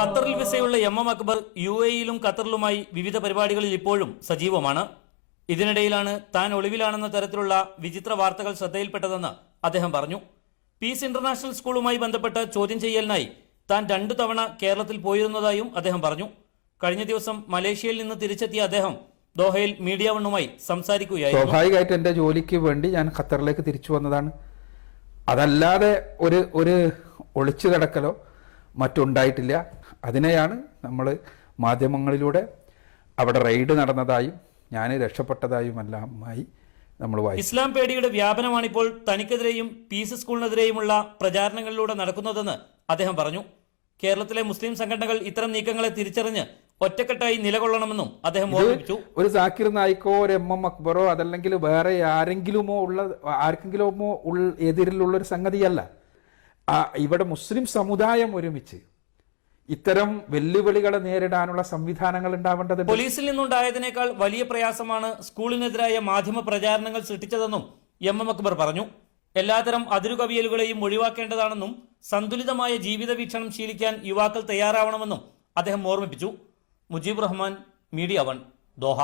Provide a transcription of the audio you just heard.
ഖത്തറിൽ വിസയുള്ള എം അക്ബർ UAE-യിലും ഖത്തറിലുമായി വിവിധ പരിപാടികളിൽ ഇപ്പോഴും സജീവമാണ്. ഇതിനിടയിലാണ് താൻ ഒളിവിലാണെന്ന തരത്തിലുള്ള വിചിത്ര വാർത്തകൾ ശ്രദ്ധയിൽപ്പെട്ടതെന്ന് അദ്ദേഹം പറഞ്ഞു. പീസ് ഇന്റർനാഷണൽ സ്കൂളുമായി ബന്ധപ്പെട്ട് ചോദ്യം ചെയ്യലിനായി താൻ 2 തവണ കേരളത്തിൽ പോയിരുന്നതായും അദ്ദേഹം പറഞ്ഞു. കഴിഞ്ഞ ദിവസം മലേഷ്യയിൽ നിന്ന് തിരിച്ചെത്തിയ അദ്ദേഹം ദോഹയിൽ മീഡിയ വണ്ണുമായി സംസാരിക്കുകയായിരുന്നു. സ്വാഭാവികമായിട്ട് എന്റെ ജോലിക്ക് വേണ്ടി ഞാൻ ഖത്തറിലേക്ക് തിരിച്ചു വന്നതാണ്. അതല്ലാതെ ഒരു ഒളിച്ചു കിടക്കലോ മറ്റുണ്ടായിട്ടില്ല. അതിനെയാണ് നമ്മൾ മാധ്യമങ്ങളിലൂടെ അവിടെ റെയ്ഡ് നടന്നതായും ഞാൻ രക്ഷപ്പെട്ടതായുമെല്ലാമായി നമ്മൾ വായിച്ചു. ഇസ്ലാം പേടിയുടെ വ്യാപനമാണിപ്പോൾ തനിക്കെതിരെയും പീസ് സ്കൂളിനെതിരെയുമുള്ള പ്രചാരണങ്ങളിലൂടെ നടക്കുന്നതെന്ന് അദ്ദേഹം പറഞ്ഞു. കേരളത്തിലെ മുസ്ലിം സംഘടനകൾ ഇത്തരം നീക്കങ്ങളെ തിരിച്ചറിഞ്ഞ് ഒറ്റക്കെട്ടായി നിലകൊള്ളണമെന്നും അദ്ദേഹം ഓർമ്മിപ്പിച്ചു. ഒരു സാക്കിർ നായിക്കോ ഒരു MM അക്ബറോ അതല്ലെങ്കിൽ വേറെ ആരെങ്കിലുമോ എതിരിലുള്ള ഒരു സംഗതിയല്ല. ഇവിടെ മുസ്ലിം സമുദായം ഒരുമിച്ച് ഇത്തരം വെല്ലുവിളികളെ നേരിടാനുള്ള സംവിധാനങ്ങൾ ഉണ്ടാവേണ്ടത്. പോലീസിൽ നിന്നുണ്ടായതിനേക്കാൾ വലിയ പ്രയാസമാണ് സ്കൂളിനെതിരായ മാധ്യമ പ്രചാരണങ്ങൾ സൃഷ്ടിച്ചതെന്നും MM അക്ബർ പറഞ്ഞു. എല്ലാത്തരം അതിരുകവിയലുകളെയും ഒഴിവാക്കേണ്ടതാണെന്നും സന്തുലിതമായ ജീവിത വീക്ഷണം ശീലിക്കാൻ യുവാക്കൾ തയ്യാറാവണമെന്നും അദ്ദേഹം ഓർമ്മിപ്പിച്ചു. Mujeeb Rahman, media one, Doha.